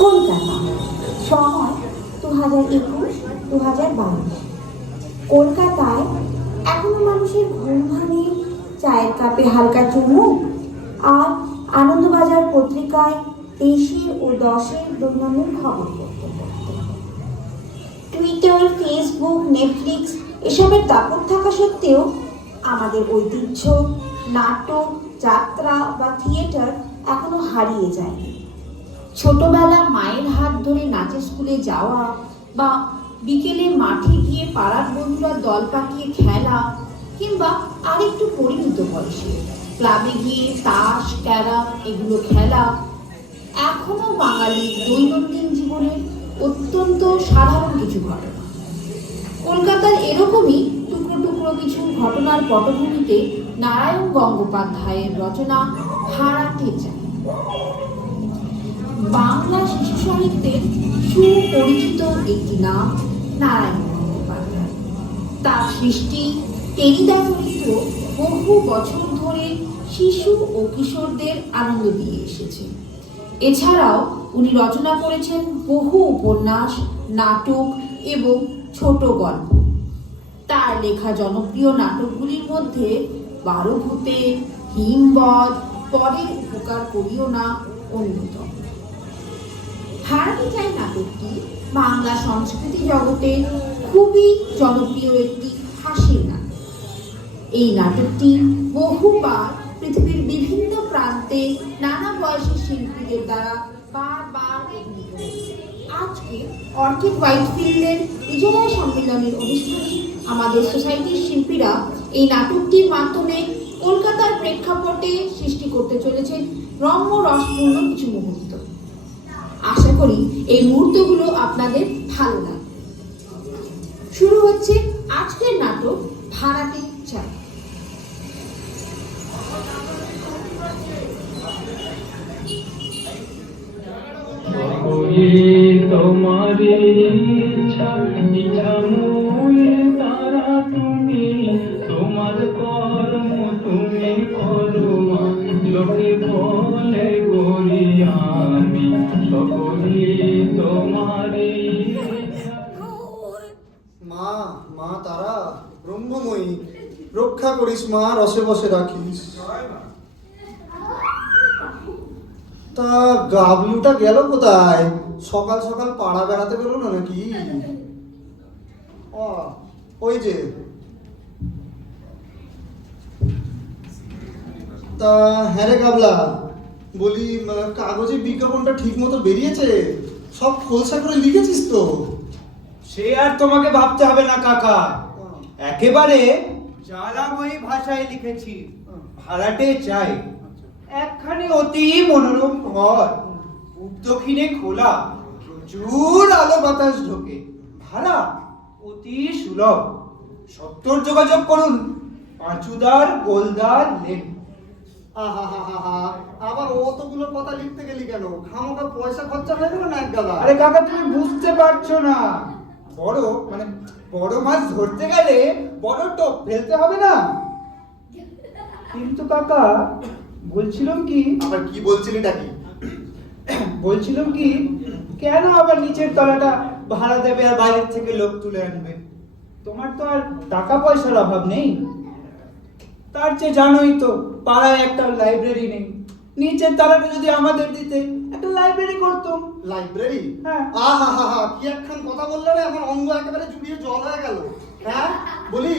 কলকাতা, সময় 2021-2022। কলকাতায় এখনো মানুষের ঘুম ভাঙে চায়ের কাপে হালকা চুমুক আর আনন্দবাজার পত্রিকায় দেশের ও দশের দৈনন্দিন খবর পড়তে পড়তে। টুইটার, ফেসবুক, নেটফ্লিক্স এসবের দাপট থাকা সত্ত্বেও আমাদের ঐতিহ্য, নাটক, যাত্রা বা থিয়েটার এখনো হারিয়ে যায়নি। ছোটবেলা মায়ের হাত ধরে নাচের স্কুলে যাওয়া বা বিকেলে মাঠে গিয়ে পাড়ার বন্ধুরা দল পাকিয়ে খেলা, কিংবা আরেকটু পরিণত বয়সে ক্লাবে গিয়ে তাস, ক্যারাম এগুলো খেলা এখনো বাঙালির দৈনন্দিন জীবনের অত্যন্ত সাধারণ কিছু ঘটনা। কলকাতার এরকমই টুকরো টুকরো কিছু ঘটনার পটভূমিতে নারায়ণ গঙ্গোপাধ্যায়ের রচনা হারাতে চাই। বাংলা শিশু সাহিত্যের সুপরিচিত একটি নাম নারায়ণ গঙ্গোপাধ্যায়। তার সৃষ্টি টেনিদা চরিত্র বহু বছর ধরে শিশু ও কিশোরদের আনন্দ দিয়ে এসেছে। এছাড়াও উনি রচনা করেছেন বহু উপন্যাস, নাটক এবং ছোট গল্প। তার লেখা জনপ্রিয় নাটকগুলির মধ্যে 12 ভূতে, হিমবদ, পরের উপকার করিও না অন্যতম। হারাতে চাই নাটকটি বাংলা সংস্কৃতি জগতে খুবই জনপ্রিয় একটি হাসির নাটক। এই নাটকটি বহুবার পৃথিবীর বিভিন্ন প্রান্তে নানা বয়সী শিল্পীদের দ্বারা বারবার অভিনীত হয়েছে। আজকে অর্কিড হোয়াইটফিল্ডের বিজয়া সম্মেলনের অনুষ্ঠানে আমাদের সোসাইটির শিল্পীরা এই নাটকটির মাধ্যমে কলকাতার প্রেক্ষাপটে সৃষ্টি করতে চলেছেন রম্য রসপূর্ণ কিছু মুহূর্ত। আশা করি এই মুহূর্তগুলো আপনাদের ভালো লাগবে। শুরু হচ্ছে আজকের নাটক হারাতে চাই। তোমারি ইচ্ছা মূল তারা তুমি, তোমার কর্ম তুমি করো, লোকে বলে করি আমি সকলি তোমারি। মা, মা তারা ব্রহ্মময়ী, রক্ষা করিস মা, রসে বসে রাখিস। তা গাবলুটা গেল কোথায়? সকাল সকাল পাড়া বেড়াতে বেরোলো নাকি? ওই যে। তা হ্যাঁ রে গাবলা, বলি কাগজে বিজ্ঞাপনটা ঠিক মতো বেরিয়েছে? সব খোলসা করে লিখেছিস তো? সে আর তোমাকে ভাবতে হবে না কাকা, একেবারে জ্বালাময়ী ভাষায় লিখেছি। ভাড়াটে চাই একখানি অতি মনোরম ঘর, দক্ষিণে খোলা, প্রচুর আলো বাতাস ঢোকে, ভাড়া অতি সুলভ। সত্তর যোগাযোগ করুন পাঁচুদার গোলদার লেন। আবার অতগুলো কথা লিখতে গেলি কেন? খামোখা পয়সা খরচা হয়ে গেল না এক গাদা। আরে কাকা তুমি বুঝতে পারছো না, বড় বড় মাছ ধরতে গেলে বড় টোপ ফেলতে হবে না। কিন্তু কাকা বলছিলাম কি, আবার কি বলছিলিটা কি? বলছিলাম কি, কেন আবার নিচের তলাটা ভাড়া দেবে আর বাইরের থেকে লোক তুলে আনবে? তোমার তো আর টাকা পয়সার অভাব নেই। তার চেয়ে জানোই তো পাড়ায় একটা লাইব্রেরি নেই। নিচের তলাটা যদি আমাদের দিতে একটা লাইব্রেরি করতাম। লাইব্রেরি? হ্যাঁ। কি একখান কথা বললে না, এখন অঙ্গ একেবারে জুড়িয়ে জল হয়ে গেল। হ্যাঁ বলি,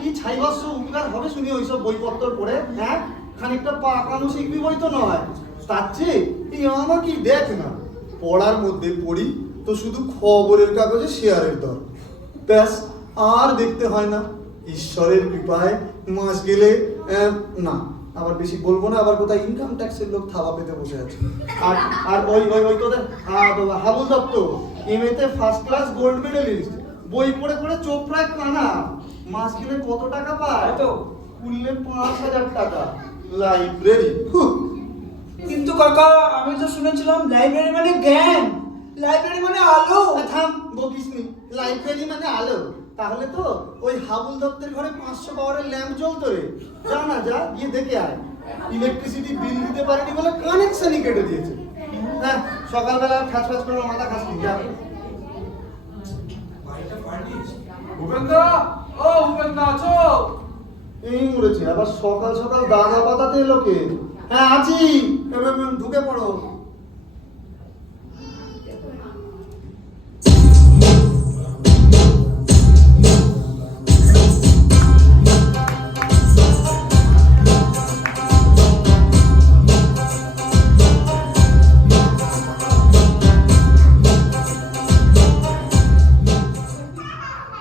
কি ছাইবস্য উপকার হবে শুনি ওইসব বইপত্র পড়ে? হ্যাঁ, খানিকটা পাকানো শিখবি বই তো নয়। তার চেয়ে এই আমাকে দেখ না, পড়ার মধ্যে পড়ি তো শুধু খবরের কাগজে শেয়ারের দর, ব্যাস, আর দেখতে হয় না। ঈশ্বরের কৃপায় মাস গেলে না, আবার বেশি বলবো না, আবার কোথায় ইনকাম ট্যাক্সের লোক থাবা পেতে বসে আছে। আর আর ওই ওই ওই তোদের হাবুল দত্ত এমএতে ফার্স্ট ক্লাস গোল্ড মেডেলিস্ট, বই পড়ে পড়ে চোখ প্রায় কানা। মাস গেলে কত টাকা পায়? তো খুললে 5,000 টাকা। লাইব্রেরি? কিন্তু কাকা আমি তো শুনেছিলাম লাইব্রেরি মানে জ্ঞান, লাইব্রেরি মানে আলো। থাম, বকিসনি। লাইব্রেরি মানে আলো? তাহলে তো ওই হাবুল দত্তের ঘরে 500 পাওয়ারের ল্যাম্প জ্বলতো রে। যা না, যা গিয়ে দেখে আয়। ইলেকট্রিসিটি বিল দিতে পারেনি বলে কানেকশনই কেটে দিয়েছে। হ্যাঁ, সকালবেলা খ্যাচ খ্যাচ করে মাথা খাসনি যা। ভূপেন্দা, ও ভূপেন্দা আছো? এই মরেছে আবার সকাল সকাল দাদা পাতাতে এলো কে? হ্যাঁ আছি, এবার ঢুকে পড়ো।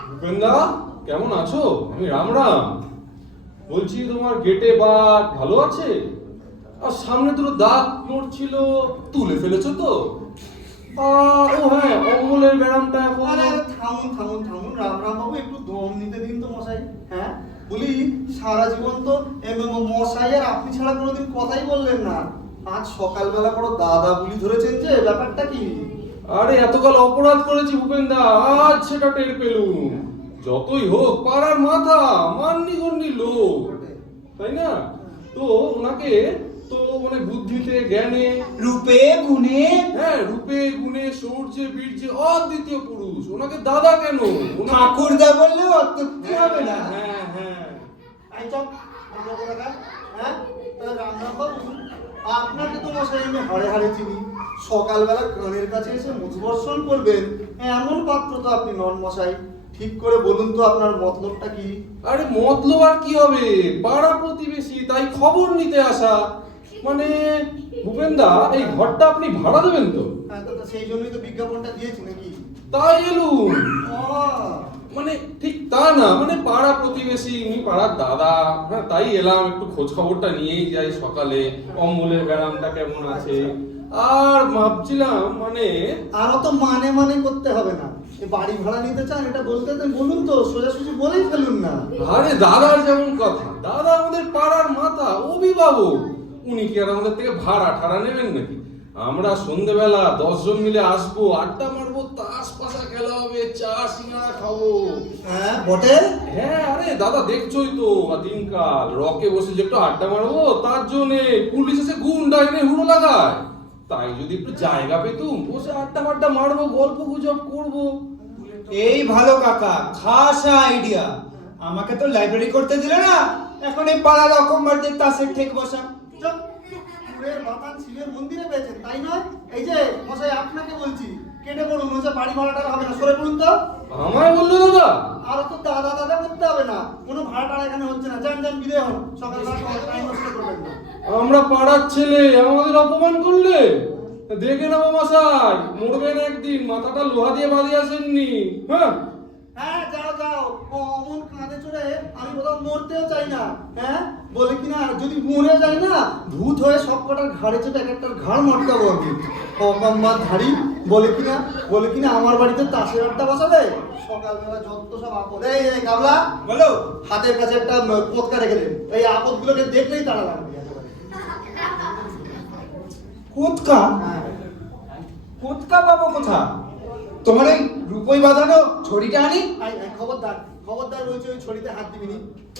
ভূপেন্দা, কেমন আছো? আমি রাম রাম বলছি। তোমার গেটে বাঘ ভালো আছে? আর সামনে দুটো দাগ নড়ছিল, তুলে ফেলেছো তো? ও হ্যাঁ, অঙ্গলের ব্যায়ামটা এখন। আরে থামুন থামুন থামুন, রাম রাম বাবু একটু দম নিতে দিন তো মশাই। হ্যাঁ বলি, সারা জীবন তো মশাই আর আপনি ছাড়া কোনোদিন কথাই বললেন না, আজ সকালবেলা বড় দাদা বুলি ধরেছেন যে, ব্যাপারটা কি? আরে এতকাল অপরাধ করেছি ভূপেন্দা, আজ সেটা টের পেলুম। যতই হোক পাড়ার মাথা, মান্যি গণ্যি লোক, তাই না? তো ওনাকে তো মানে বুদ্ধিতে, জ্ঞানে, রূপে গুণে হ্যাঁ রূপে গুণে, শৌর্যে বীর্যে অদ্বিতীয় পুরুষ, ওনাকে দাদা কেন? ঠাকুরদা বললেও অত্যুক্তি হবে না। হ্যাঁ হ্যাঁ। আই চপ, আমরা কোথাকার? হ্যাঁ রাম রাম বাবু, আপনাকে তো মশাই আমি হাড়ে হাড়ে চিনি। সকালবেলা কানের কাছে এসে মুখবর্ষণ করবেন, এমন পাত্র তো আপনি নন মশাই। ঠিক করে বলুন তো আপনার মতলবটা কি? আরে মতলব আর কি হবে, পাড়া প্রতিবেশী, তাই খবর নিতে আসা। মানে ভূপেন্দা, এই ঘরটা আপনি ভাড়া দেবেন তো? হ্যাঁ তো সেই জন্যই তো বিজ্ঞাপনটা দিয়েছি নাকি? তাই এলুম। ও, মানে ঠিক তা না, মানে পাড়া প্রতিবেশী, উনি পাড়ার দাদা, হ্যাঁ তাই এলাম, একটু খোঁজ খবরটা নিয়েই যাই সকালে, অম্বলের ব্যায়ামটা কেমন আছে। আর ভাবছিলাম মানে আরো তো মানে মানে করতে হবে না। এ বাড়ি ভাড়া নিতে চান, এটা বলতে দেন, বলুন তো, সোজাসুজি বলেই ফেলুন না। আরে দাদার যেমন কথা, দাদা আমাদের পাড়ার মাথা, অভিভাবক, উনি কি আর আমাদের থেকে ভাড়া ঠাড়া নেবেন নাকি? আমরা সন্ধ্যেবেলা 10 জন মিলে আসবো, আড্ডা মারবো, তাস পাশা খেলা হবে, চা সিঙ্গারা খাবো। হ্যাঁ বটে। হ্যাঁ আরে দাদা দেখছোই তো, দিনকাল রকে বসে যে একটু আড্ডা মারবো, তার জন্য পুলিশ এসে গুন্ডা এনে হুড়ো লাগায়। তাই যদি একটু জায়গা পেতুম, বসে আড্ডা মাড্ডা মারবো, গল্প গুজব করবো। এই ভালো কাকা, খাস আইডিয়া। আমাকে তো লাইব্রেরি করতে দিলে না, এখন এই পাড়ার রকমবারদের তাসের ঠেক বসা। চুপ, পুরের মাথান শিবের মন্দিরে পেয়েছেন তাই নয়? এই যে মশাই আপনাকে বলছি, কেটে পড়ুন, হচ্ছে বাড়ি ভাড়াটা হবে না, সরে পড়ুন তো। আমায় বললো দাদা? আর তো দাদা দাদা করতে হবে না, কোনো ভাড়া টাড়া এখানে হচ্ছে না। যান যান, বিদে হন, সকালবেলা টাইম নষ্ট করবেন না। আমরা পাড়ার ছেলে, আমাদের অপমান করলে দেখে নেবো মশাই, মরবেন একদিন, মাথাটা লোহা দিয়ে বাঁধিয়ে আসেননি। হ্যাঁ হ্যাঁ যাও যাও, অমন কাঁধে চড়ে আমি কোথাও মরতেও চাই না। হ্যাঁ বলে কিনা, যদি মরে যায় না, ভূত হয়ে সব কটার ঘাড়ে চেপে এক একটার ঘাড় মটকাবো আমি। অকম্মার ধাড়ি, বলে কিনা আমার বাড়িতে তাসের আড্ডা বসাবে। সকালবেলা যত সব আপদ। এই কাবলা, বলো। হাতের কাছে একটা কোতকা রেখে দেন, এই আপদগুলোকে দেখলেই তাড়া লাগবে একেবারে। কোতকা? হ্যাঁ কোতকা পাবো কোথা? তোমার এই রূপই বাঁধানো ছড়িটা আনি। খবরদার খবরদার বলছি, ওই ছড়িতে হাত দিবি নি।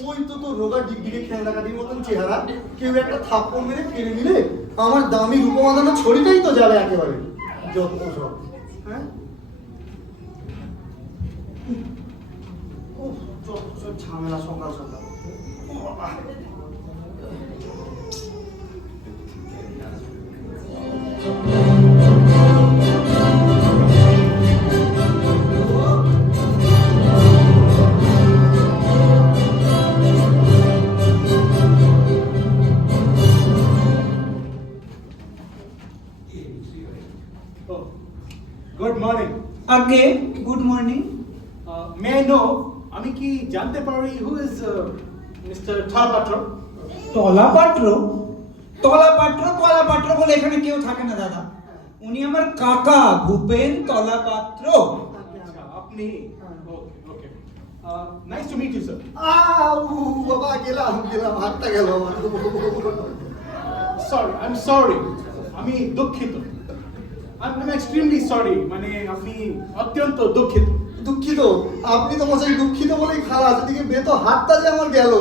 ওই তো তোর রোগা ডিগডিগে খেলনা কাটির মতন চেহারা, কেউ একটা থাপ্পড় মেরে কেড়ে নিলে আমার দামি রূপমাদানো ছড়িটাই তো যাবে একেবারে। যত সব হ্যাঁ, উফ, যত সব ঝামেলা সকাল সকাল। Good morning. আগে good morning. May I know, আমি কি জানতে পারি who is mister Thalapatra? Talapatra? Talapatra কলাপাত্র বলে এখানে কেউ থাকে না দাদা। উনি আমার কাকা, ভূপেন তলাপাত্র। আপনি? Okay, nice to meet you sir. বাবা গেলাম হাতটা গেল আমার। সরি, আমি দুঃখিত। আই এম এক্সট্রিমলি সরি, মানে আমি অত্যন্ত দুঃখিত। দুঃখিত? আপনি তো মশাই দুঃখিত বলেই খালাস, এদিকে বেতো হাতটা যে আমার গেল।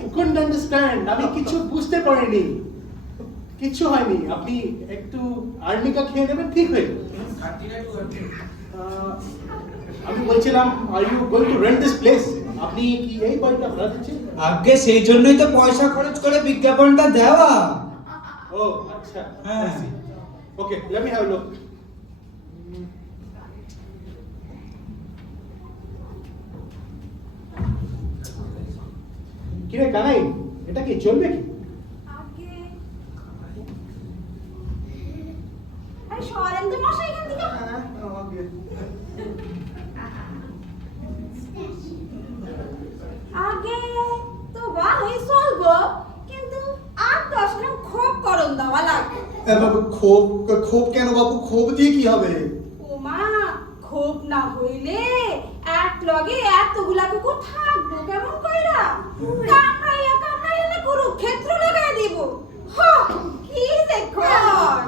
I couldn't understand, আমি কিছু বুঝতে পারিনি। কিচ্ছু হয়নি, আপনি একটু আর্নিকা খেয়ে নেবেন, ঠিক হয়ে যাবে। আমি বলছিলাম, are you going to rent this place? আপনি কি এই বাড়িটা ভাড়া দিচ্ছেন? আগে সেই জন্যই তো পয়সা খরচ করে বিজ্ঞাপনটা দেওয়া। ও আচ্ছা, হ্যাঁ। Okay, let me have a look. কিরে কানাই, এটা কি চলবে কি? আগে আরে সরেন তো মশাই এখান থেকে। হ্যাঁ, আমাকে আগে তো ভালোই চলবো, কিন্তু 8-10 গ্রাম খোপ করণ দেওয়া লাগবে। ক্ষোভ ক্ষোভ কেন বাবু? ক্ষোভ দিয়ে কি হবে? ও মা, খোপ না হইলে এক লগে এতগুলা কুকুর থাকবো কেমন কইরা? কামড়াইয়া কামড়াইয়া না কুরুক্ষেত্র লাগাই দিব। হ, কি যে কর।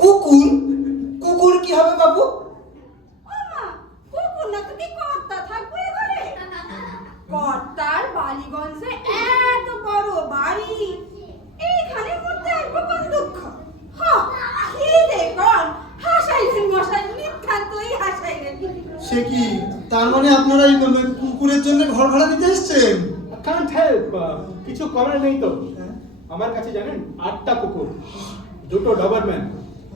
কুকুর? কুকুর কি হবে বাবু? ও মা, কুকুর না তো কি কর্তা থাকবো এ ঘরে? কর্তার বালিগঞ্জে এত বড় বাড়ি, এইখানে মধ্যে আসবো কোন দুঃখ? হ, কি যে কর। হাসাইলেন মশাই, নিতান্তই হাসাইলেন। সে কি, তার মানে আপনারা এই কুকুরের জন্য ঘর ভাড়া দিতে এসেছেন? কান্ট হেল্প, কিছু করার নেই তো। আমার কাছে জানেন 8টা কুকুর, 2টো ডবারম্যান,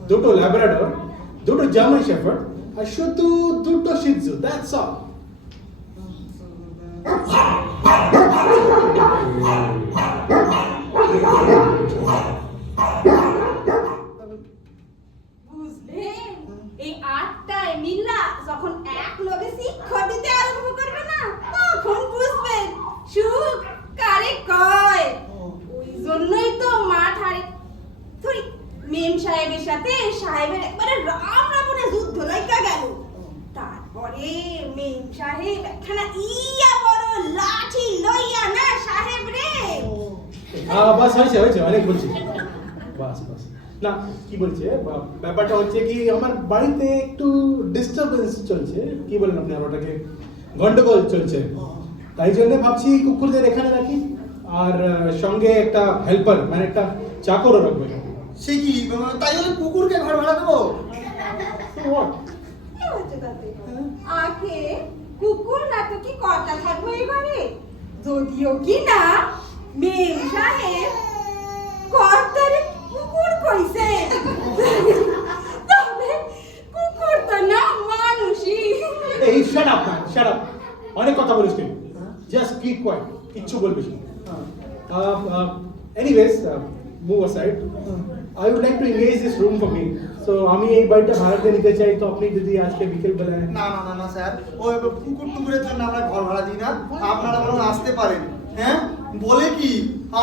2টো ল্যাব্রাডর, 2টো জার্মান শেফার্ড আর শুধু 2টো শিটজু, দ্যাটস অল। বুঝলেন, এই 8টায় মিল্লা যখন এক লগে শিক্ষা দিতে আরম্ভ করবে না, তখন বুঝবেন সুখ কারে কয়। ওই জন্যই তো মাঠ হারে থরি মেম সাহেবের সাথে সাহেবের একবারে রাম রাবণে যুদ্ধ লাইগা গেল। তারপরে মেম সাহেব একখানা ইয়া বড় লাঠি লইয়া না সাহেব রে। বাস হয়েছে হয়েছে, অনেক বলছি, বাস বাস। না কি বলছে, ব্যাপারটা হচ্ছে কি, আমার বাড়িতে একটু ডিস্টারবেন্স চলছে, কি বলেন আপনি ওটাকে, গন্ডগোল চলছে। তাই জন্য ভাবছি কুকুরদের এখানে রাখি, আর সঙ্গে একটা হেল্পার মানে একটা চাকরও রাখবো। সে কি, তাই হলে কুকুরকে ঘর ভাড়া দেবো? So what? কি হচ্ছে তাতে? আগে কুকুর না তো কি কর্তা থাকবো এবারে? যদিও কি না মেম সাহেব কর্তারে কুকুর কইছে, তবে কুকুর তো না মানুষই। এই shut up man, shut up, অনেক কথা বলিস তুই, জাস্ট কিপ কোয়াইট, কিচ্ছু বলবি না। Anyways, move aside. I would like to engage this room for me. So আমি এই বাড়িটা ভাড়াতে নিতে চাই, তো আপনি যদি আজকে বিকেল বেলায়। না না না না স্যার, ওই কুকুর টুকুরের জন্য আমরা ঘর ভাড়া দিই না, আপনারা বরং আসতে পারেন। হ্যাঁ, বলে কি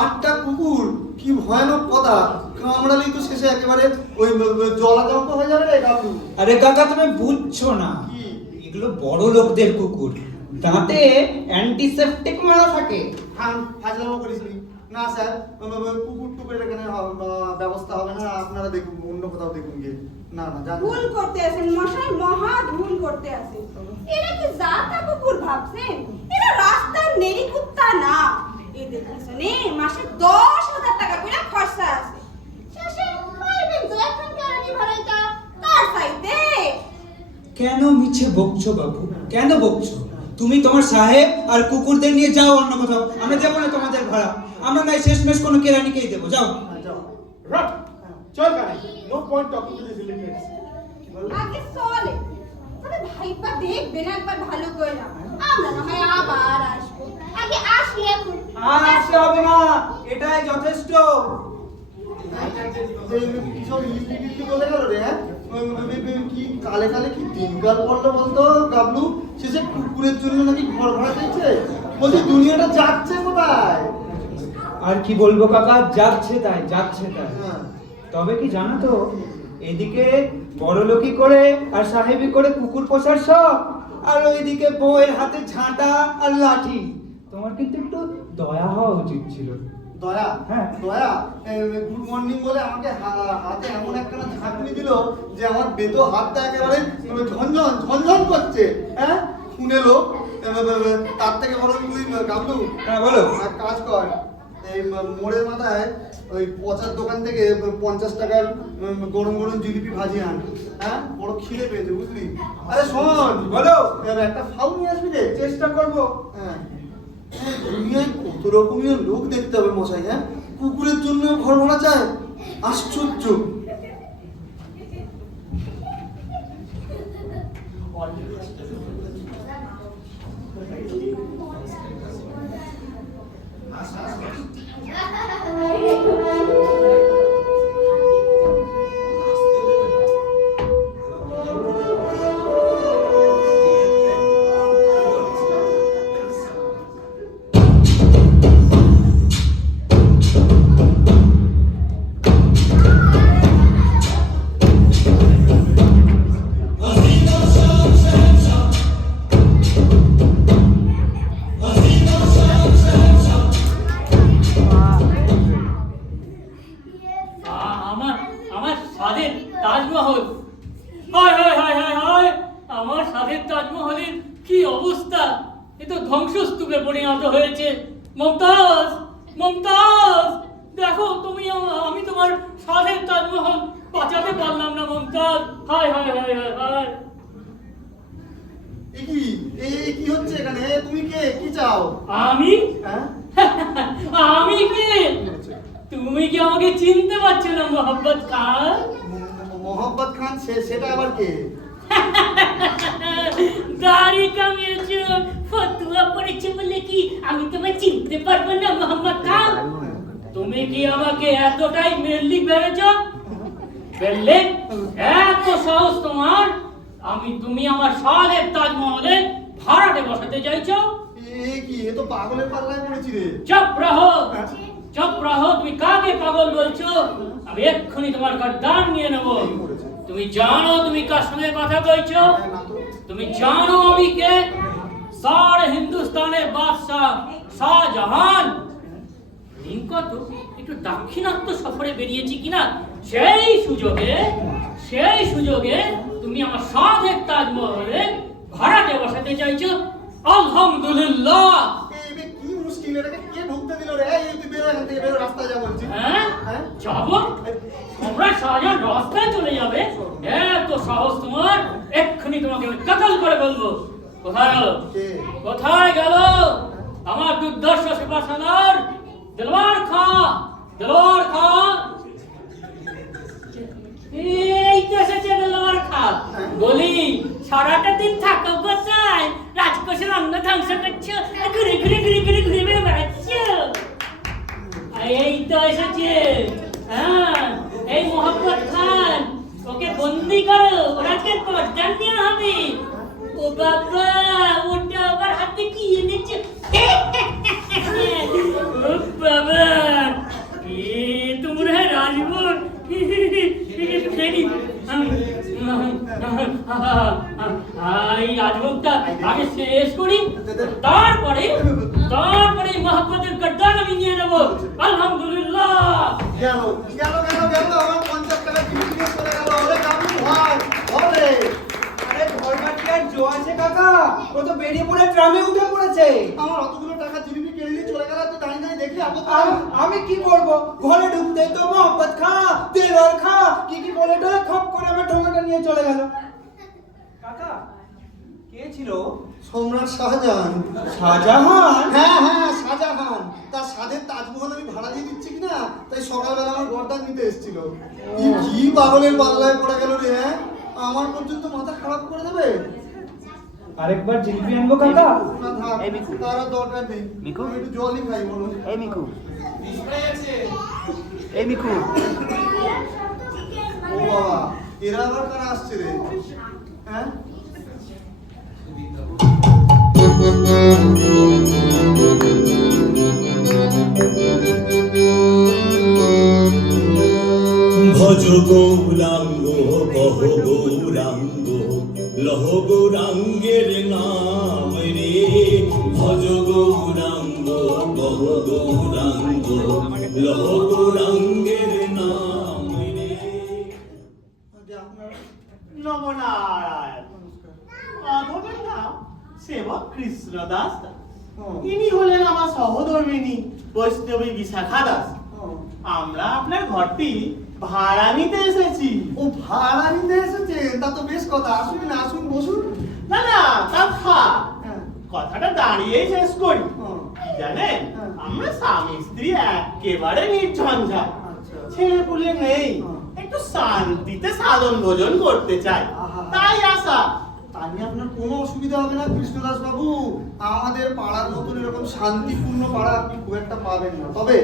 8টা কুকুর, কি ভয়ানক কথা, কামড়ালেই তো শেষে একেবারে ওই জলাজঙ্ক হয়ে যাবে রে কাকু। আরে কাকা তুমি বুঝছো না, কি? এগুলো বড় লোকদের কুকুর, দাঁতে অ্যান্টিসেপটিক মারা থাকে। হ্যাঁ, ফাজলামো করিস নি। না স্যার, কুকুর টুকুরের এখানে ব্যবস্থা হবে না, আপনারা দেখুন, অন্য কোথাও দেখুন গিয়ে। না না, জান ভুল করতে আছেন মশাই, মহা ভুল করতে আছেন। এরা কি জাতা কুকুর ভাবছেন? এরা রাস্তার নেড়ি কুত্তা না। এদের পিছনে মাসে 10,000 টাকা করে খরচা আছে। শেষে পাইবেন তো এখন কেরানি ভাড়াইটা তার চাইতে। কেন মিছে বকছো বাবু, কেন বকছো? তুমি তোমার সাহেব আর কুকুরদের নিয়ে যাও অন্য কোথাও, আমরা যাবো না তোমাদের ভাড়া। আমরা নাই শেষমেশ কোনো কেরানিকেই দেবো, যাও। যাও। রাট, চল গাড়ি, no point talking to this illiterates. আগে চলে তবে ভাইপা দেখবেন একবার ভালো করে না, আমরা না হয় আবার আসবো। আগে আসি এখন। আর আসতে হবে না, এটাই যথেষ্ট। কিসব ইলিটি বলে গেল রে? হ্যাঁ, কি কালে কালে কি দিনকাল পড়লো বলতো গাবলু? শেষে কুকুরের জন্য নাকি ঘর ভাড়া দিয়েছে। বলছি দুনিয়াটা যাচ্ছে কোথায়? আর কি বলবো কাকা, যাচ্ছে তাই, যাচ্ছে তাই। হ্যাঁ। তবে কি জানো তো, এদিকে বড়লোকি করে আর সাহেবি করে কুকুর পোষার শখ, আর ওইদিকে বউয়ের হাতে ঝাঁটা আর লাঠি। তোমার কিন্তু একটু দয়া হওয়া উচিত ছিল। দয়া? হ্যাঁ। দয়া? গুড মর্নিং বলে আমাকে হাতে এমন একখানা ঝাঁকুনি দিল যে আমার বেতো হাতটা একেবারে ঝনঝন ঝনঝন করছে। হ্যাঁ, শুনে লোক, তার থেকে বরং তুই গাবলু হ্যাঁ বলো। এক কাজ কর, এই মোড়ের মাথায় ওই পচার দোকান থেকে 50 টাকার গরম গরম জিলিপি ভাজি আন। হ্যাঁ, বড় খিদে পেয়েছে বুঝলি। আরে শোন, বলো। একটা ফাউ নিয়ে আসবি রে। চেষ্টা করবো। হ্যাঁ, দুনিয়ায় কত রকমের লোক দেখতে হবে মশাই। হ্যাঁ, কুকুরের জন্য ঘর ভাড়া চায়, আশ্চর্য। আমার আমার স্বাদের তাজমহল, হায় হায় হায় হায় হায়, আমার স্বাদের তাজমহলের কি অবস্থা! এ তো ধ্বংসস্তূপে পরিণত হয়েছে। মমতাজ, মমতাজ, দেখো তুমি, আমি তোমার স্বাদের তাজমহল বাঁচাতে পারলাম না মমতাজ, হায় হায় হায় হায় হায়। এ কি, কি হচ্ছে এখানে? তুমি কে, কি চাও? আমি হ্যাঁ, আমি কে? তুমি কি আমাকে চিনতে পারছো না মোহাম্মদ খান? মোহাম্মদ খান, সেটা আবার কে? দাড়ি কামিয়েছো, ফতুয়া পড়েছে বলে কি আমি তোমায় চিনতে পারবো না মোহাম্মদ খান? তুমি কি আমাকে এতটাই মেল্লি ভেবেছো? বললে এত সাহস তোমার? তুমি আমার স্বাদের তাজমহলে ভাড়াটে বসাতে চাইছো? এ কি, এ তো পাগলের পাল্লায় পড়েছি রে। চুপ রহো, চুপ রহো। তুমি কাকে পাগল বলছো? আমি এক্ষুনি তোমার গর্দান নিয়ে নেবো। তুমি জানো তুমি কার সঙ্গে কথা বলছো? তুমি জানো আমি কে? সারা হিন্দুস্তানের বাদশাহ শাহজাহান। দিন কত একটু দাক্ষিণাত্য সফরে বেরিয়েছি কিনা, সেই সুযোগে তুমি আমার স্বাদের তাজমহলে ভাড়াটে বসাতে চাইছো। আলহামদুলিল্লাহ। কি মুশকিল, এটাকে কে ঢুকতে দিল রে? এই তুই বেরো এখান থেকে, বেরো, রাস্তায় যা বলছি। হ্যাঁ, যাবো? তোমরা শাহজাহান রাস্তায় চলে যাবে? এত সাহস তোমার? এক্ষুনি তোমাকে আমি কতল করে বলবো। কোথায় গেল, কোথায় গেল আমার দুর্দর্শ সুপারসালার দেলোয়ার খা, দেলোয়ার খা? এই তো এসেছে দেলোয়ার খা। বলি সারাটা দিন থাকো কোথায়? রাজকোষের অন্ন ধ্বংস করছো, ঘুরে ঘুরে ঘুরে ঘুরে ঘুরে ঘুরে বেড়াচ্ছ। এই তো এসেছে। হ্যাঁ, এই মোহাম্মদ খান, ওকে বন্দি করো, ওরাকে গর্দান দেওয়া হবে। ও বাবা, ওটা আবার হাতে কি এনেছে? ও বাবা, তোমরা রাজবোর ফেরি। এই রাজভোগটা আগে শেষ করি, তারপরে মোহাম্মদের গর্দান আমি নিয়ে নেবো। আলহামদুলিল্লাহ। গেল গেল গেল গেল, আমার 50 টাকা জিলিপি নিয়ে চলে গেল। ওরে কাবু ভাই, ওরে। আরে ধর্মাটি আর জো আছে কাকা, ও তো বেরিয়ে পড়ে ট্রামে উঠে পড়েছে। আমার অতগুলো টাকা জিলিপি কেড়ে নিয়ে চলে গেল, তো দাঁড়িয়ে দাঁড়িয়ে দেখি আমি কি করবো? ঘরে ঢুকতে তো মোহাম্মদ খা, দেলোয়ার খা, কি বলে ডলে খপ করে আমার ঠোঙাটা নিয়ে চলে গেল। কাকা, কে ছিল? সম্রাট শাহজাহান। শাহজাহান? হ্যাঁ হ্যাঁ, শাহজাহান। তার স্বাদের তাজমহল আমি ভাড়া দিয়ে দিচ্ছি কিনা, তাই সকালবেলা আমার গর্দান নিতে এসেছিল। কি পাগলের পাল্লায় পড়ে গেল রে। হ্যাঁ, আমার পর্যন্ত মাথা খারাপ করে দেবে। আরেকবার জিলিপি আনবো কাকা? না থাক, তার আর দরকার নেই। আমি একটু জলই খাই বলুন। এই মিকু, এই মিকু। ও বাবা, এরা আবার কারা আসছে রে? হ্যাঁ, ভজ গৌরাঙ্গ কহ গৌরাঙ্গ লহ গৌরাঙ্গের নাম রে। ভজ গৌরাঙ্গ কহ গৌরাঙ্গ লহ গৌরাঙ্গের নাম রে। নমনারায়ণ। মাধবের নাম সেবক কৃষ্ণ দাস। ও। ইনি হলেন আমার সহধর্মিনী বৈষ্ণবী বিশাখা দাস। ও। আমরা আপনার ঘরটি ভাড়া নিতে এসেছি। ও ভাড়া নিতে এসেছেন, তা তো বেশ কথা। আসুন না, আসুন, বসুন। না না, তা থাক, হ্যাঁ। কথাটা দাঁড়িয়েই শেষ করি। হুম। কি জানেন, হ্যাঁ। আমরা স্বামী স্ত্রী একেবারে নির্ঝঞ্ঝাট, আচ্ছা। ছেলে পুলে নেই, হুম। একটু শান্তিতে সাধন ভোজন করতে চাই, আহা। তাই আসা। তা নিয়ে আপনার কোনো অসুবিধা হবে না কৃষ্ণদাস বাবু। আমাদের পাড়ার মতন এরকম শান্তিপূর্ণ পাড়া আপনি খুব একটা পাবেন না। তবে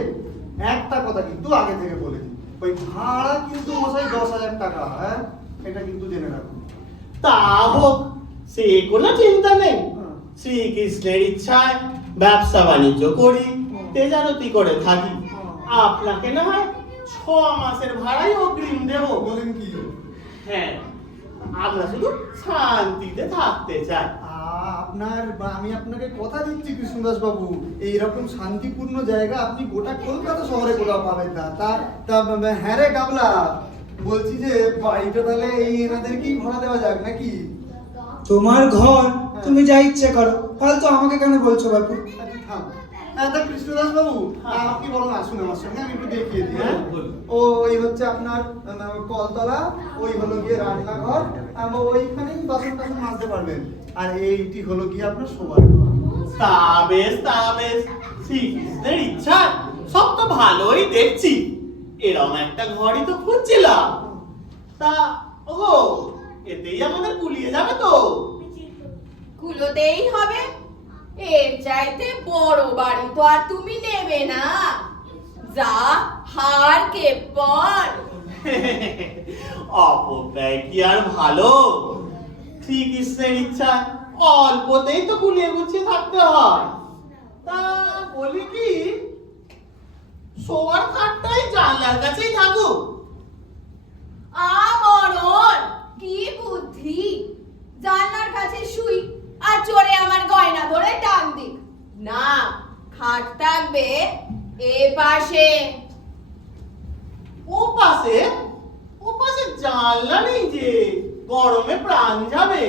একটা কথা কিন্তু আগে থেকে বলে দিই, ওই ভাড়া কিন্তু মশাই 10,000 টাকা। হ্যাঁ, এটা কিন্তু জেনে রাখুন। তা হোক, সে কোনো চিন্তা নেই। হুম। শ্রীকৃষ্ণের ইচ্ছায় ব্যবসা বাণিজ্য করি, তেজারতি করে থাকি। আপনাকে না হয় 6 মাসের ভাড়াই অগ্রিম দেব। বলেন কি? হ্যাঁ, আমরা শুধু শান্তিতে থাকতে চাই। আমি আপনাকে কথা দিচ্ছি কৃষ্ণদাস বাবু, এইরকম শান্তিপূর্ণ জায়গা আপনি গোটা কলকাতা শহরে কোথাও পাবেন না। হ্যাঁ রে গাবলা, বলছি যে বাড়িটা তাহলে এই এনাদেরকেই ভাড়া দেওয়া যাক নাকি? তোমার ঘর, তুমি যা ইচ্ছে করো, ফালতু আমাকে কেন বলছো বাপু? থাম। তা কৃষ্ণদাস বাবু, হ্যাঁ। আপনি বরং আসুন আমার সঙ্গে, আমি একটু দেখিয়ে দিই। হ্যাঁ, হ্যাঁ? বলুন। ওই হচ্ছে আপনার কলতলা, ওই হলো গিয়ে রান্নাঘর, ওইখানেই বাসন টাসন মাজতে পারবেন। আর এইটি হলো গিয়ে আপনার শোবার ঘর। তা বেশ, তা বেশ, শ্রীকৃষ্ণের ইচ্ছা সব তো ভালোই দেখছি। এরম একটা ঘরই তো খুঁজছিলাম। তা ও এতেই আমাদের কুলিয়ে যাবে তো? কুলোতেই হবে। এর চাইতে বড় বাড়ি তো আর তুমি নেবে না। যা হার কে পর। অপব্যয় কি আর ভালো? শ্রীকৃষ্ণের ইচ্ছা অল্পতেই তো গুলিয়ে গুছিয়ে থাকতে হয়। তা বলি কি, শোয়ার খাটটাই জানলার কাছেই থাকুক। আমরণ কি বুদ্ধি! জানলার কাছে শুই আর চোরে আমার গয়না ধরে টান দিক। না, খাট থাকবে এ পাশে। ও পাশে জানলা নেই যে, গরমে প্রাণ যাবে।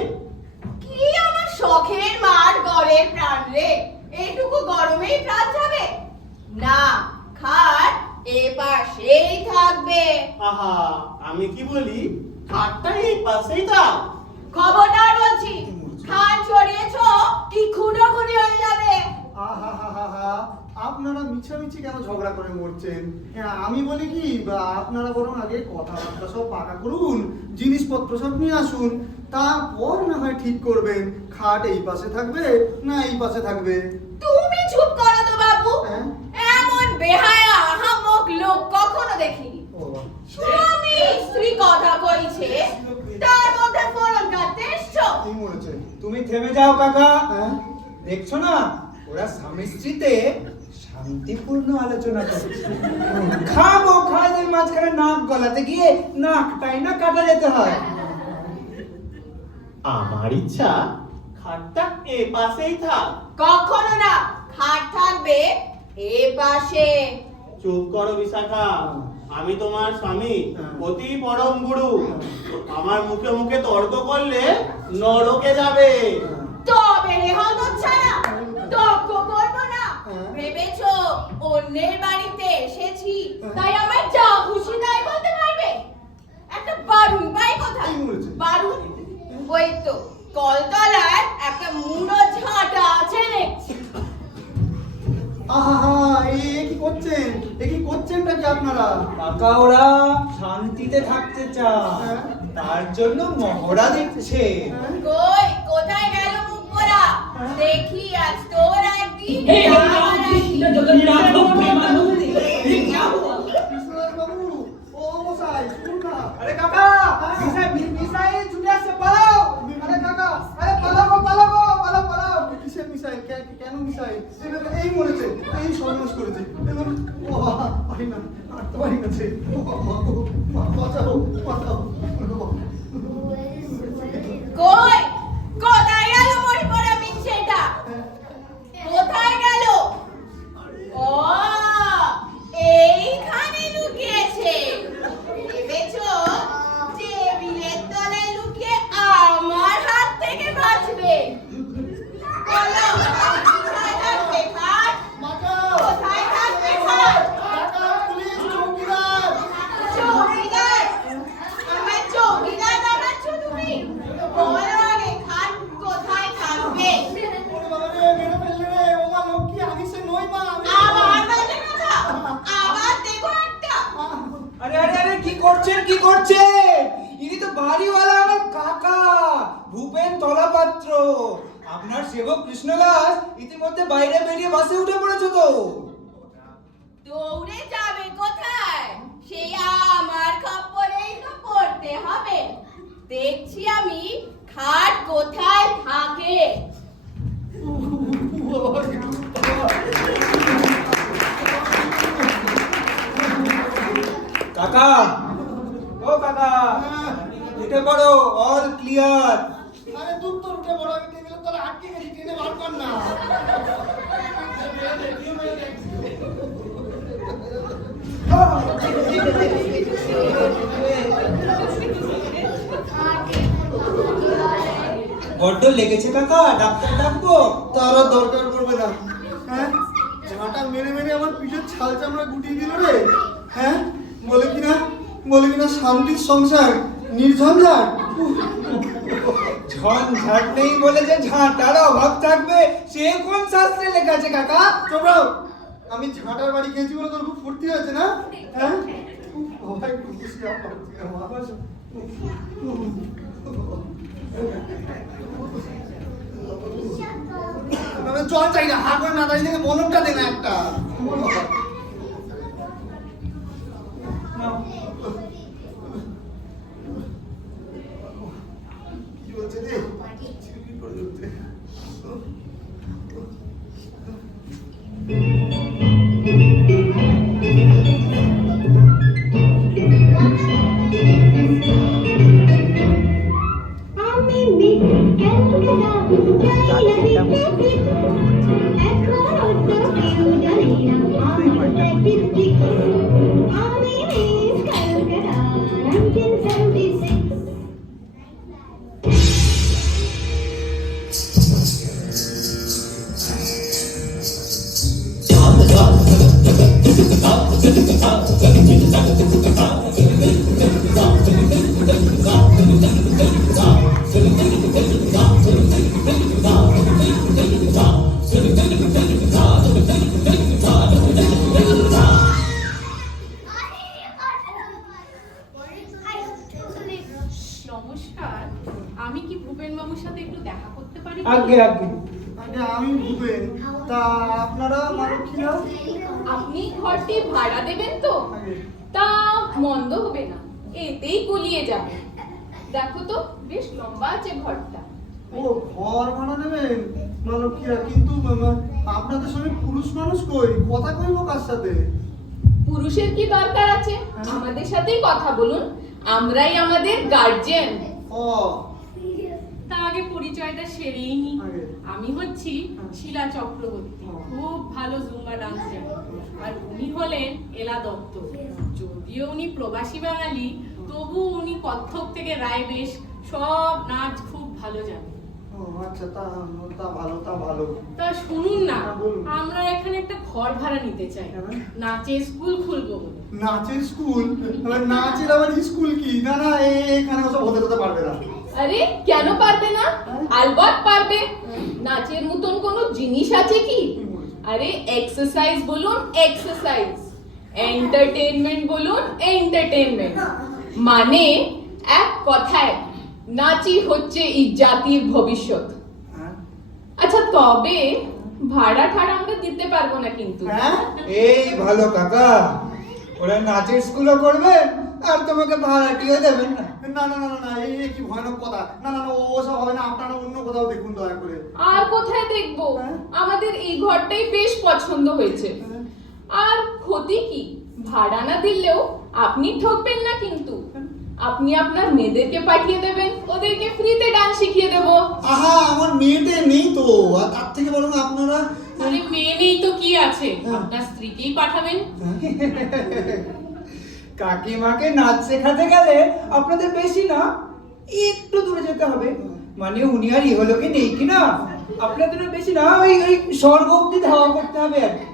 কি আমার শখের মার গড়ের প্রাণ রে, এইটুকু গরমেই প্রাণ যাবে? না, খাট এ পাশেই থাকবে। আহা, আমি কি বলি, খাটটা এই পাশেই থাক। খবরদার বলছি, খাট চড়িয়েছ কি খুনো খুনি হয়ে যাবে। আহা, আপনারা মিছামিছি কেন ঝগড়া করে মরছেন? হ্যাঁ, আমি বলি কি, আপনারা বরং আগে কথাবার্তা সব পাকা করুন, জিনিসপত্র সব নিয়ে আসুন, তারপর না হয় ঠিক করবেন খাট এই পাশে থাকবে না এই পাশে থাকবে। তুমি চুপ করো তো বাবু। হ্যাঁ? এমন বেহায়া আহাম্মক লোক কখনো দেখিনি। ও বাবা। স্বামী স্ত্রী কথা কইছে, তার মধ্যে ফোড়ন কাটতে এসছো। এই মরেছে। তুমি থেমে যাও কাকা। হ্যাঁ? দেখছো না, ওরা স্বামী স্ত্রীতে শান্তিপূর্ণ আলোচনা করছে। খাবো খাইদের মাঝখানে নাক গলাতে গিয়ে নাকটাই না কাটা যেতে হয়। আমার ইচ্ছা খাটটা এ পাশেই থাক। কখনো না, খাট থাকবে এ পাশে। চুপ করো বিশাখা, আমি তোমার স্বামী, অতি পরম গুরু। আমার মুখে মুখে তর্ক করলে নরকে যাবে। তবে রে হতচ্ছাড়া, তর্ক করবো না। ভেবেছো অন্যের বাড়িতে এসেছি তাই আমার যা খুশি তাই বলতে পারবে? একটা বারুন পাই কোথায়? বারুন ওই তো কলতলার একটা মুড়ো ঝাঁটা আছে দেখছি। আহা, এ কি করছেন? এ কি করছেনটা কি আপনারা? কাকা ওরা শান্তিতে থাকতে চায়, তার জন্য মহড়া দিচ্ছে। কই কোথায় গেল মুখ পোড়া? দেখি আজ তোর একদিন এই আমার একদিন। কৃষ্ণদাস বাবু, ও মশাই, শুনুন না। আরে কাকা, মিসাই ছুটে আসছে, পালাও। আরে কাকা, আরে পালাবো পালাবো পালাও পালাও। কিসের মিসাইল? কেন মিসাইল? এই মরেছে, এই সর্বনাশ করেছে। ও বাবা, পারি না, আর তো পারি না সে। ও বাবা, বাঁচাও, বাঁচাও। কই কোথায় গেল মরি পড়া মিনছেটা? কোথায় গেল? ও এইখানে লুকিয়েছে। ভেবেছো টেবিলের তলায় লুকিয়ে আমার হাত থেকে বাঁচবে? বলো, কোথায় থাকবে খাট? কোথায় থাকবে খাট? পুলিশ, চোর আপনার সেবক কৃষ্ণদাস ইতিমধ্যে বাইরে বেরিয়ে বাসে উঠে পড়েছে তো। দৌড়ে যাবে কোথায়? সেই আমার খপ্পরেই তো পড়তে হবে। দেখছি আমি খাট কোথায় থাকে। কাকা, ও কাকা, উঠে পড়ো, অল ক্লিয়ার। আরে দূর তো উঠে বড়, আমি টেবিলের তলে আটকে গেছি, টেনে বার কর না। বড্ড লেগেছে কাকা, ডাক্তার ডাকবো? তার আর দরকার পড়বে না। হ্যাঁ, ঝাঁটা মেরে মেরে আমার পিঠের ছাল চামড়া গুটিয়ে দিল রে। হ্যাঁ, বলে কিনা শান্তির সংসার, নির্ঝঞ্ঝাট। ঝঞ্ঝাট নেই বলে যে ঝাঁটার অভাব থাকবে সে কোন শাস্ত্রে লেখা আছে কাকা? চোপড়াও, আমি ঝাঁটার বাড়ি খেয়েছি বলে তোর খুব ফুর্তি হয়েছে না? হ্যাঁ, ভাই খুশি আমার। জল চাই না, হা করে না দাঁড়িয়ে থেকে মলমটা দে না একটা। কি বলছে রে? কি করে উঠতে? নমস্কার, আমি কি ভূপেন বাবুর সাথে একটু দেখা করতে পারি? আগে আগে। আগে আমি ভূপেন, তা আপনারা মালক্ষীরা? আপনি ঘরটি ভাড়া দেবেন তো? তা মন্দ হবে না, এতেই গুলিয়ে যাবে। দেখো তো বেশ লম্বা আছে ঘরটা। ও, ঘর ভাড়া নেবেন মালক্ষীরা? কিন্তু আপনাদের সঙ্গে পুরুষ মানুষ কই, কথা কইব কার সাথে? পুরুষের কি দরকার আছে? আমাদের সাথেই কথা বলুন, আমরাই আমাদের গার্জিয়ান। ও, তা আগে পরিচয়টা সেরেই নি। আগে। আমি হচ্ছি শিলা চক্রবর্তী, খুব ভালো জুম্বা ডান্স জানেন। আর উনি হলেন এলা দত্ত। যদিও উনি প্রবাসী বাঙালি, তবু উনি কত্থক থেকে রায় বেশ সব নাচ খুব ভালো জানেন। ও আচ্ছা, তা ভালো। তা শুনুন না, হ্যাঁ, বলুন। আমরা এখানে একটা ঘর ভাড়া নিতে চাই, কেন? নাচের স্কুল খুলবো বলে। নাচের স্কুল? নাচের আবার স্কুল কি? না না, এখানে ওসব হতে পারবে না। আরে কেন পারবে না? আলবাত পারবে। নাচের মতন কোনো জিনিস আছে কি? আরে এক্সারসাইজ বলুন এক্সারসাইজ, এন্টারটেইনমেন্ট বলুন এন্টারটেইনমেন্ট। মানে এক কথায় নাচই হচ্ছে এই জাতির ভবিষ্যৎ। হ্যাঁ? আচ্ছা, তবে ভাড়া ঠাড়া আমরা দিতে পারবো না কিন্তু। হ্যাঁ? এই ভালো কাকা, ওরা নাচের স্কুলও করবে আর তোমাকে ভাড়াটিও দেবেন না। না, এই কি ভয়ানক কথা। না, ওসব হবে না। আপনারা অন্য কোথাও দেখুন দয়া করে। আর কোথায় দেখবো? আমাদের এই ঘরটাই বেশ পছন্দ হয়েছে। আর ক্ষতি কি? ভাড়া না দিলেও আপনি ঠকবেন না কিন্তু। আপনি আপনার মেয়েদেরকে পাঠিয়ে দেবেন, ওদেরকে ফ্রিতে ডান্স শিখিয়ে দেবো। আহা, আমার মেয়েতে নেই তো। আর তার থেকে বরং আপনারা আরে মেয়ে নেই তো কি আছে, আপনার স্ত্রীকেই পাঠাবেন। কাকিমাকে নাচ শেখাতে গেলে আপনাদের বেশি না একটু দূরে যেতে হবে। মানে উনি আর ইহলোকে নেই কিনা, আপনাদের বেশি না ওই স্বর্গ অব্দি ধাওয়া করতে হবে আর কি।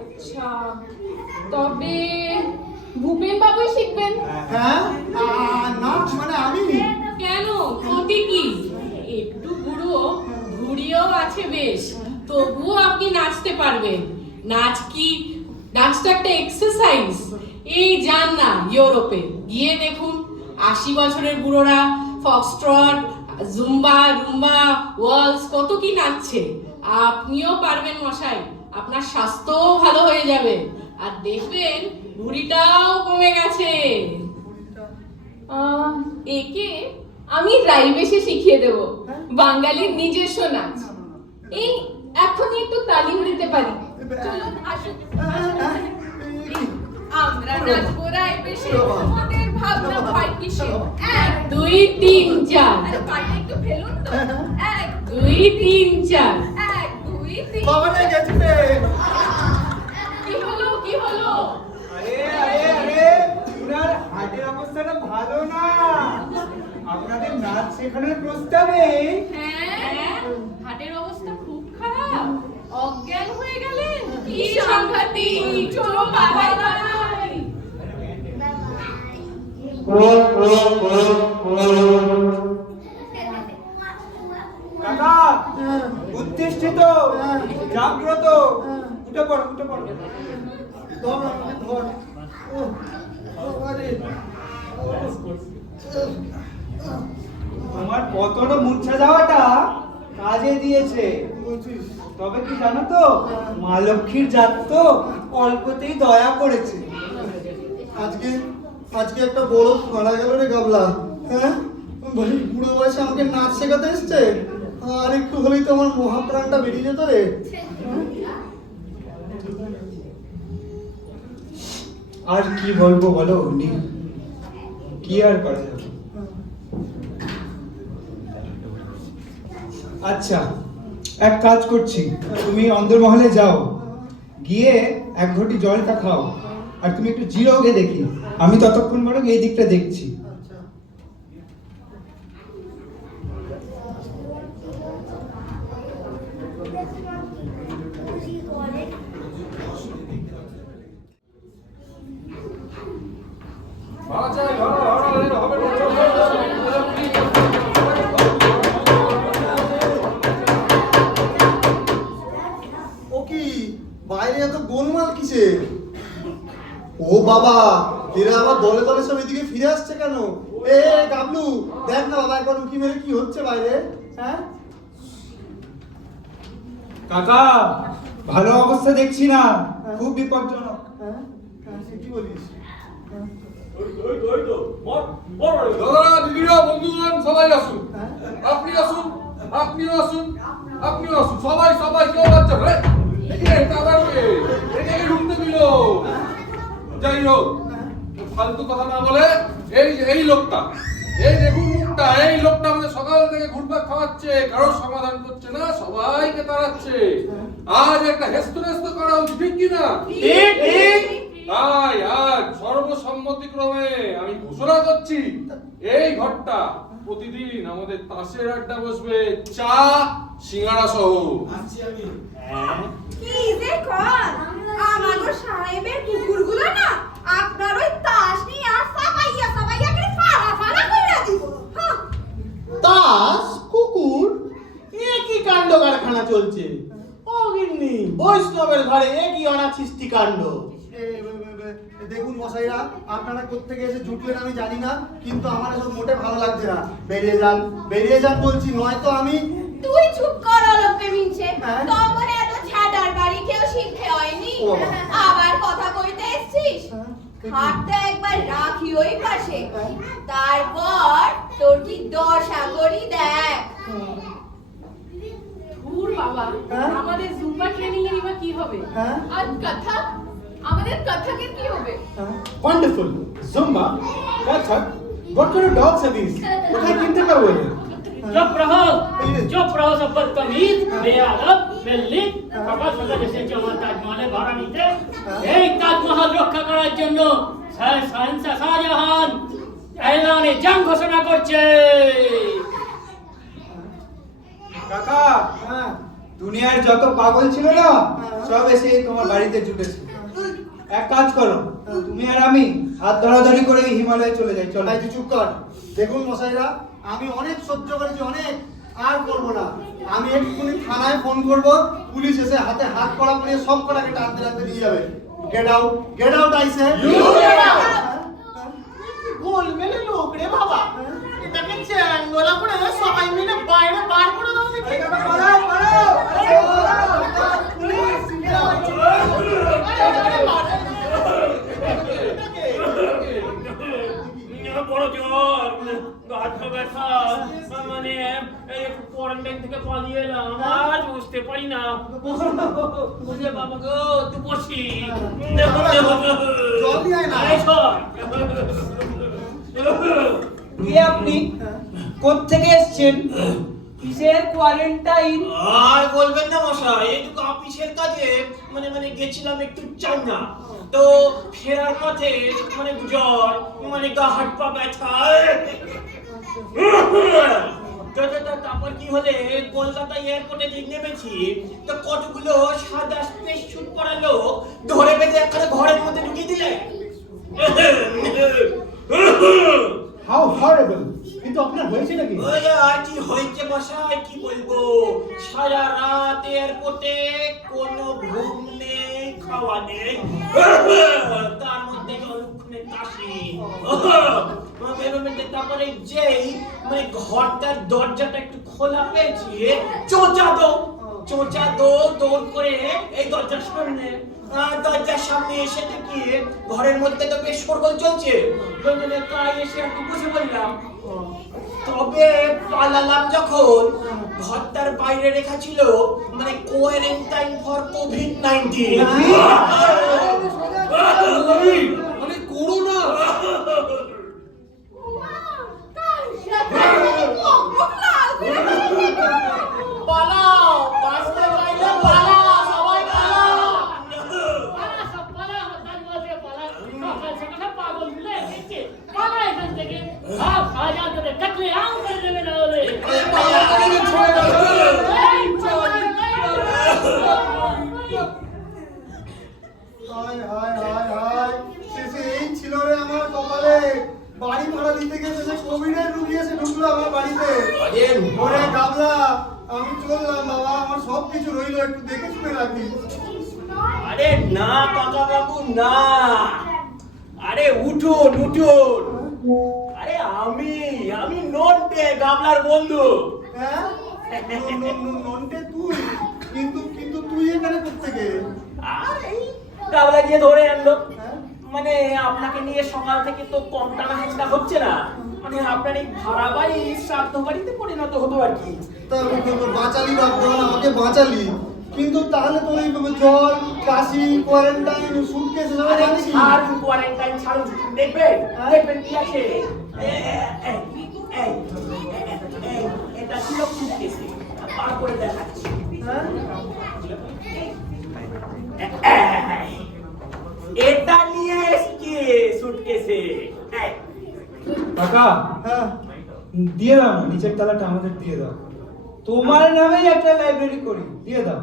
আচ্ছা, তবে ভূপেন বাবুই শিখবেন। হ্যাঁ, নাচ মানে আমি? কেন, ক্ষতি কি? একটু ঘুরিও আছে বেশ, তবুও আপনি নাচতে পারবেন। নাচটা একটা এক্সারসাইজ। এই যান না ইউরোপে, গিয়ে দেখুন 80 বছরের বুড়োরা ফক্সট্রট জুম্বা রুম্বা ওয়ালস কত কি নাচছে। আপনিও পারবেন মশাই, আপনার স্বাস্থ্যও ভালো হয়ে যাবে, আর দেখবেন ভুঁড়িটাও কমে গেছে। একে আমি রাইবেশে শিখিয়ে দেব বাঙালির নিজস্ব নাচ। এই এখনই একটু তালিম দিতে পারি। চলুন আসুন, আমরা নাচবো রাইবেশে, ওদের ভাবনা ভয় কিসে। 1 2 3 4, আরে পাটা একটু ফেলুন তো। 1 2 3 4। 1 2 3। বাবা না গেছে। কি হলো কি হলো? আরে আরে আরে উনার হার্টের অবস্থাটা ভালো না। আপনাদের নাচ শেখানোর প্রস্তাবে হ্যাঁ, হাটের অবস্থা খুব খারাপ, অজ্ঞান হয়ে গেলেন। কি সাংঘাতিক! চলো বাবাই বাবাই। কাকা উত্তেষ্টিত জাগ্রত, উঠে পড় উঠে পড়। ধর আমাকে ধর। ও আরে তোমার পতন মূর্ছা যাওয়াটা কাজে দিয়েছে। বলছিস? তবে কি জানো তো, মা লক্ষ্মীর জাত তো অল্পতেই দয়া করেছে। আজকে আজকে একটা বড় মারা গেল রে গাবলা। হ্যাঁ ভাই, বুড়ো বয়সে আমাকে নাচ শেখাতে এসছে। আর একটু হলেই তো আমার মহাপ্রাণটা বেরিয়ে যেত রে। আর কি বলবো বলো নীল, কি আর করা যাবে। আচ্ছা এক কাজ করছি, তুমি অন্দরমহলে যাও, গিয়ে 1 ঘটি জলটা খাও, আর তুমি একটু জিরোগে দেখি, আমি ততক্ষণ বরং এই দিকটা দেখছি। ভাড়া চাই, ভাড়া হবে না। ও কি বাইরে এত গোলমাল কিসে? ও বাবা, এরা আবার দলে দলে সব এদিকে ফিরে আসছে কেন? এ গাবলু, দেখ না বাবা এখন উকি মেরে কি হচ্ছে বাইরে। হ্যাঁ কাকা ভালো অবস্থা দেখছি না, খুব বিপজ্জনক। হ্যাঁ সে কি বলিস? দাদারা দিদিরা বন্ধুগণ সবাই আসুন, আপনি আসুন, আপনিও আসুন, আপনিও আসুন, সবাই সবাই কেউ বাচ্চা ভাই এটাকে ঢুকতে দিল। যাই হোক, ফালতু কথা না বলে এই লোকটা, এই দেখুন মুখটা, এই লোকটা আমাদের সকাল থেকে ঘুরপাক খাওয়াচ্ছে, কারোর সমাধান করছে না, সবাইকে তাড়াচ্ছে। আজ একটা হেস্তনেস্ত করা উচিত, ঠিক কিনা? ঠিক ঠিক। তাই আজ সর্বসম্মতিক্রমে আমি ঘোষণা করছি, এই ঘরটা প্রতিদিন আমাদের তাসের আড্ডা বসবে, চা সিঙ্গাড়া সহ। কি যে কর, আমাগো সাহেবের কুকুরগুলো না আপনার ওই তাস নিয়ে আর সাবাইয়া করে ফালা কইরা দিব। হ্যাঁ, তাস কুকুর, এ কি কাণ্ড কারখানা চলছে? অগিন্নি বৈষ্ণবের ঘরে এ কি অনাছিষ্টি কাণ্ড। দেখুন মশাইরা, আপনারা কোত্থেকে এসে জুটলেন আমি জানি না, কিন্তু আমার এসব মোটে ভালো লাগছে না। বেরিয়ে যান বলছি, নয়তো আমি। তুই চুপ কর অলপে মিনছে। হ্যাঁ? তখন এত ছাটার বাড়ি কেউ শিখতে হয়নি, ও বাবা। আবার কথা কইতে এসছিস। হাতটা একবার রাখি ওই পাশে, তারপর তোর কি দশা করি দেখ। ধুর বাবা, হ্যাঁ? আমাদের জুম্বা ট্রেনিং এর এবার কি হবে? হ্যাঁ আর কথা, আমাদের কথাকের কি হবে? Wonderful. Zumba, Kathak, what kind of dogs are these? কোথায় কিনতে পারবো এদের? चुप रहो सब बदतमीज, बेअदब, बेल्लिक, সকাল সকাল এসেছে আমার তাজমহলে ভাড়া নিতে। এই তাজমহল রক্ষা করার জন্য শাহজাহান শাহজাহান এলানে জং ঘোষণা করছে। কাকা দুনিয়ার যত পাগল ছিল না, সব এসে তোমার বাড়িতে জুটেছে। এক কাজ করো, তুমি আর আমি হাত ধরাধরি করে হিমালয়ে চলে যাই। চলো। ভাই তুই চুপ কর। দেখুন মশাইরা, আমি অনেক সহ্য করেছি, অনেক, আর করবো না। আমি এক্ষুনি থানায় ফোন করব, পুলিশ এসে হাতে হাত কড়া পরিয়ে সব কটাকে টানতে টানতে নিয়ে যাবে। গেট আউট আইসে। গোল মেলে লোক রে বাবা, এটাকে চ্যাংদোলা করে সবাই জ্বর, মাথা ব্যথা, মানে এই একটু কোয়ারেন্টাইন থেকে পালিয়ে এলাম, আর বুঝতে পারি না। বুঝলে বাবা গো, তুই বসি। জল দিয়ে আয় না। এই সর। কে আপনি? কোত্থেকে এসেছেন? কিসের কোয়ারেন্টাইন? আর বলবেন না মশাই, এইটুকু অফিসের কাজে মানে গেছিলাম একটু চাইনা, তো ফেরার পথে মানে জ্বর, মানে গা হাত পা ব্যথা। তারপর কি হলে কলকাতা এয়ারপোর্টে যে নেমেছি, তো কতগুলো সাদা স্পেস স্যুট পরা লোক ধরে বেঁধে একটা ঘরের মধ্যে ঢুকিয়ে দিলে। How horrible! কিন্তু আপনার হয়েছে নাকি? ওই আর কি হয়েছে মশাই, কি বলবো, সারা রাত এয়ারপোর্টে কোনো ঘুম নেই, খাওয়া নেই, তার মধ্যে অলক্ষণে কাশি। তারপরে যেই মানে ঘরটার দরজাটা একটু খোলা পেয়েছি, চোঁচা দৌড় করে এই দরজার সামনে এসে দেখি ঘরের মধ্যে তো বেশ শোরগোল চলছে, তাই এসে একটু বসে বললাম। তবে পালালাম যখন, ঘরটার বাইরে রেখা ছিল মানে কোয়ারেন্টাইন ফর কোভিড-19। মানে করোনা। পালাও, বাঁচতে চাইলে পালাও, সবাই পালাও। হায় হায় হায় হায়, শেষে এই ছিল রে আমার কপালে। বাড়ি ভাড়া দিতে গিয়ে শেষে কোভিডের রুগী এসে ঢুকলো আমার বাড়িতে। ওরে গাবলা, আমি চললাম বাবা, আমার সব কিছু রইলো, একটু দেখে শুনে রাখি। আরে না কাকা বাবু না, আরে উঠুন। আরে আমি নন্টে, গাবলার বন্ধু। হ্যাঁ, নন্টে তুই? কিন্তু তুই এখানে কোত্থেকে? আরে গাবলা গিয়ে ধরে আনলো। হ্যাঁ? মানে আপনাকে নিয়ে সকাল থেকে তো কম টানা হেঁচড়া হচ্ছে না, মানে আপনার এই ভাড়া বাড়ি শ্রাদ্ধ বাড়িতে পরিণত হতো আর কি। তা বাঁচালি বাবা, আমাকে বাঁচালি, কিন্তু তাহলে তোর এই জ্বর, কাশি, কোয়ারেন্টাইন, সুটকেস এসব জানিস? ছাড়ুন কোয়ারেন্টাইন, ছাড়ুন, দেখবেন কি আছে। এটা ছিল সুটকেসে, পার করে দেখাচ্ছি। এটা নিয়ে এসছি সুটকেসে। কাকা, হ্যাঁ, দিয়ে দাও না, নিচের তলাটা আমাদের দিয়ে দাও। তোমার নামেই একটা লাইব্রেরি করি, দিয়ে দাও।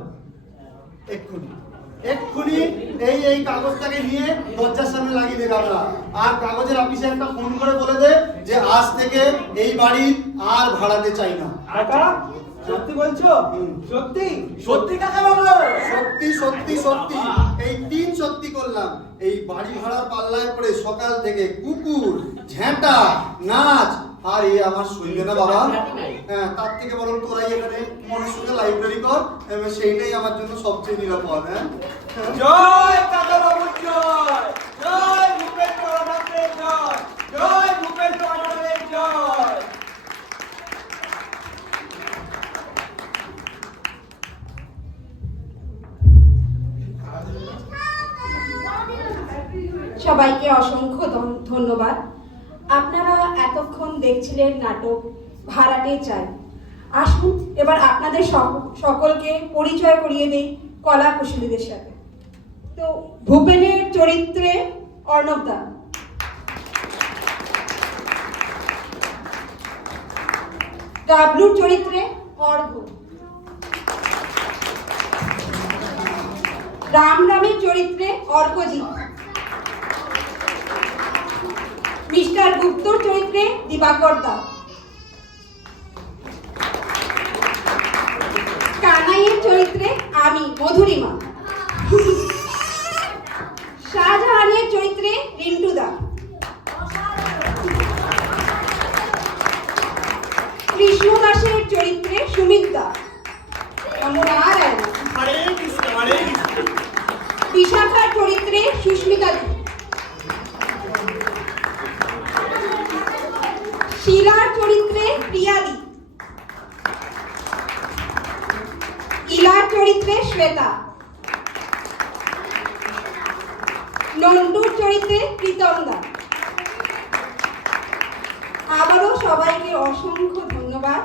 এক্ষুনি এই কাগজটাকে নিয়ে দরজার সামনে লাগিয়ে দে গাবলা, আর কাগজের অফিসে একটা ফোন করে বলে দে যে আজ থেকে এই বাড়ি আর ভাড়াতে চাই না। কাকা, সত্যি বলছো? সত্যি? সত্যি কাকা বাবু, সত্যি এই 3 সত্যি করলাম। এই বাড়ি ভাড়ার পাল্লায় পড়ে সকাল থেকে কুকুর, ঝ্যাঁটা, নাচ, আর এ আমার শুনবে না বাবা। হ্যাঁ, তার থেকে বরং তোরাই এখানে মনুষ্যকে লাইব্রেরি কর, সেইটাই আমার জন্য সবচেয়ে নিরাপদ। হ্যাঁ, জয় কাকা বাবু, জয় ভূপেন্দ্র আনন্দের জয়, জয় ভূপেন্দ্র আনন্দের জয়। সবাইকে অসংখ্য ধন্যবাদ। আপনারা এতক্ষণ দেখছিলেন নাটক ভাড়াটে চাই। আসুন এবার আপনাদের সকলকে পরিচয় করিয়ে দেই কলা কুশলীদের সাথে। তো ভূপেনের চরিত্রে অর্ণব দা, গাবলুর চরিত্রে অর্ঘ, রামের চরিত্রে অর্কজিৎ, মিস্টার গুপ্তর চরিত্রে দিবাকর দা, কানাইয়ের চরিত্রে আমি মধুরিমা, শাহজাহানের চরিত্রে রিন্টু দা, কৃষ্ণ দাসের চরিত্রে সুমিত দা, বিশাখার চরিত্রে সুস্মিতা দি, শিলার চরিত্রে প্রিয়াদি, ইলার চরিত্রে শ্বেতা, নন্টুর চরিত্রে প্রীতম দা। আবারও সবাইকে অসংখ্য ধন্যবাদ।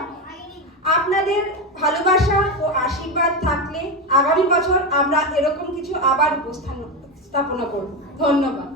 আপনাদের ভালোবাসা ও আশীর্বাদ থাকলে আগামী বছর আমরা এরকম কিছু আবার উপস্থাপনা করব। ধন্যবাদ।